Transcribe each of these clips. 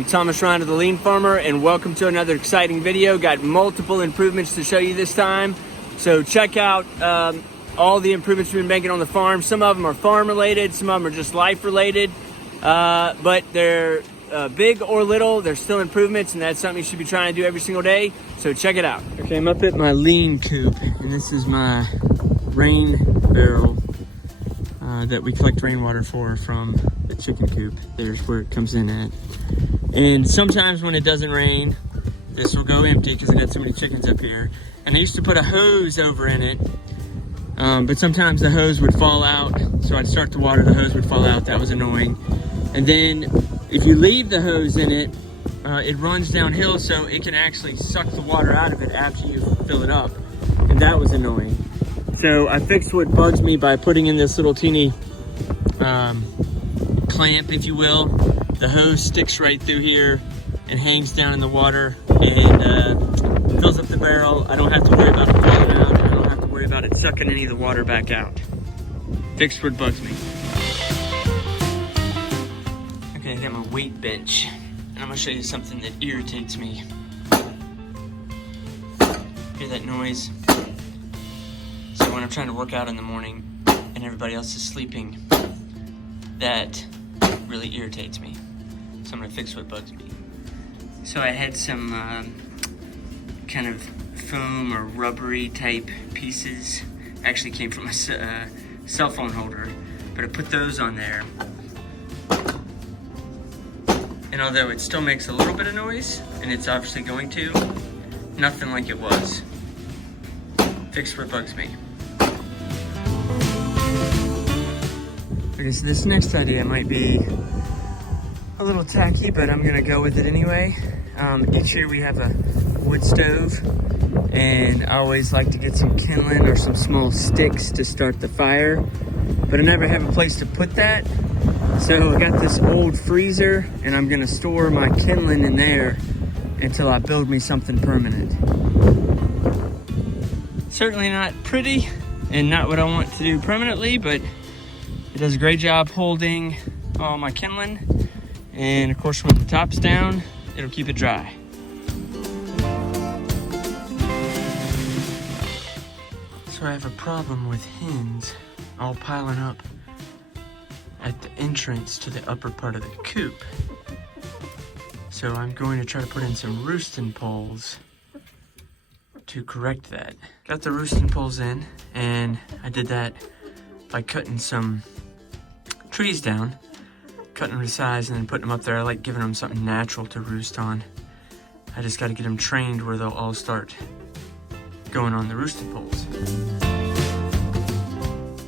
I'm Thomas Ryan of the Lean Farmer, and welcome to another exciting video. Got multiple improvements to show you this time. So check out all the improvements we've been making on the farm. Some of them are farm related, some of them are just life related, but they're big or little, they're still improvements, and that's something you should be trying to do every single day. So check it out. Okay, I'm up at my lean coop, and this is my rain barrel that we collect rainwater from the chicken coop. There's where it comes in at. And sometimes when it doesn't rain, this will go empty because I got so many chickens up here. And I used to put a hose over in it, but sometimes the hose would fall out. So I'd start the water, the hose would fall out. That was annoying. And then if you leave the hose in it, it runs downhill, so it can actually suck the water out of it after you fill it up. And that was annoying. So I fixed what bugs me by putting in this little teeny clamp, if you will. The hose sticks right through here and hangs down in the water and fills up the barrel. I don't have to worry about it falling out, and I don't have to worry about it sucking any of the water back out. Fixed what bugs me. Okay, I got my weight bench, and I'm gonna show you something that irritates me. Hear that noise? So when I'm trying to work out in the morning and everybody else is sleeping, that really irritates me. So I'm gonna fix what bugs me. So I had some kind of foam or rubbery type pieces. Actually came from a cell phone holder, but I put those on there. And although it still makes a little bit of noise, and it's obviously going to, nothing like it was. Fix what bugs me. Okay, so this next idea might be a little tacky, but I'm gonna go with it anyway. Each year we have a wood stove, and I always like to get some kindling or some small sticks to start the fire, but I never have a place to put that. So I got this old freezer, and I'm gonna store my kindling in there until I build me something permanent. Certainly not pretty, and not what I want to do permanently, but it does a great job holding all my kindling. And of course, when the top's down, it'll keep it dry. So I have a problem with hens all piling up at the entrance to the upper part of the coop. So I'm going to try to put in some roosting poles to correct that. Got the roosting poles in, and I did that by cutting some trees down, cutting them to size and then putting them up there. I like giving them something natural to roost on. I just got to get them trained where they'll all start going on the roosting poles.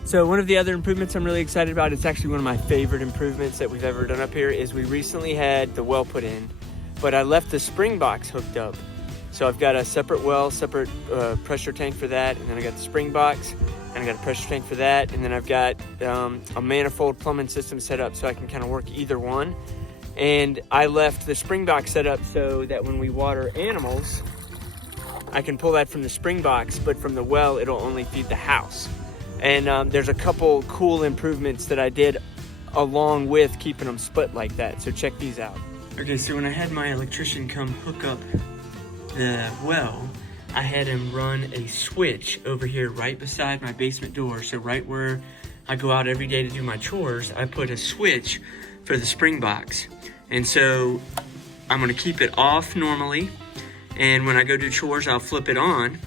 So one of the other improvements I'm really excited about, it's actually one of my favorite improvements that we've ever done up here, is we recently had the well put in, but I left the spring box hooked up. So I've got a separate well, separate pressure tank for that, and then I got the spring box, and I got a pressure tank for that, and then I've got a manifold plumbing system set up so I can kind of work either one. And I left the spring box set up so that when we water animals, I can pull that from the spring box, but from the well, it'll only feed the house. And there's a couple cool improvements that I did along with keeping them split like that. So check these out. Okay, so when I had my electrician come hook up the well, I had him run a switch over here right beside my basement door. So right where I go out every day to do my chores, I put a switch for the spring box. And so I'm gonna keep it off normally, and when I go do chores, I'll flip it on,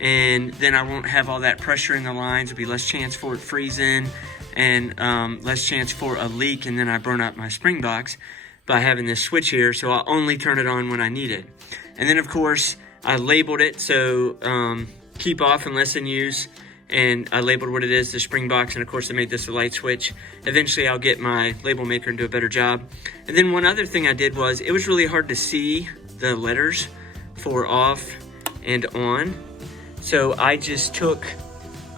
and then I won't have all that pressure in the lines. There'll be less chance for it freezing and less chance for a leak, and then I burn up my spring box by having this switch here. So I'll only turn it on when I need it. And then of course, I labeled it, so keep off unless in use, and I labeled what it is, the spring box, and of course I made this a light switch. Eventually I'll get my label maker and do a better job. And then one other thing I did was, it was really hard to see the letters for off and on. So I just took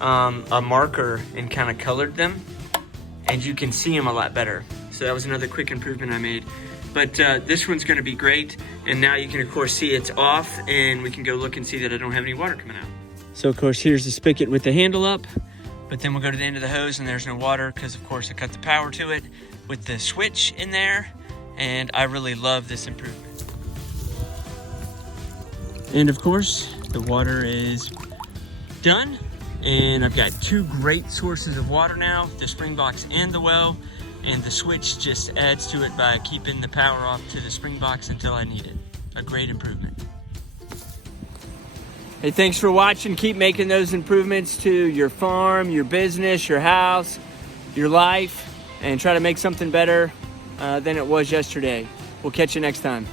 a marker and kind of colored them, and you can see them a lot better. So that was another quick improvement I made. But this one's gonna be great. And now you can of course see it's off, and we can go look and see that I don't have any water coming out. So of course here's the spigot with the handle up, but then we'll go to the end of the hose and there's no water because of course I cut the power to it with the switch in there. and I really love this improvement. And of course, the water is done, and I've got two great sources of water now, the spring box and the well, and the switch just adds to it by keeping the power off to the spring box until I need it. A great improvement. Hey, thanks for watching. Keep making those improvements to your farm, your business, your house, your life, and try to make something better than it was yesterday. We'll catch you next time.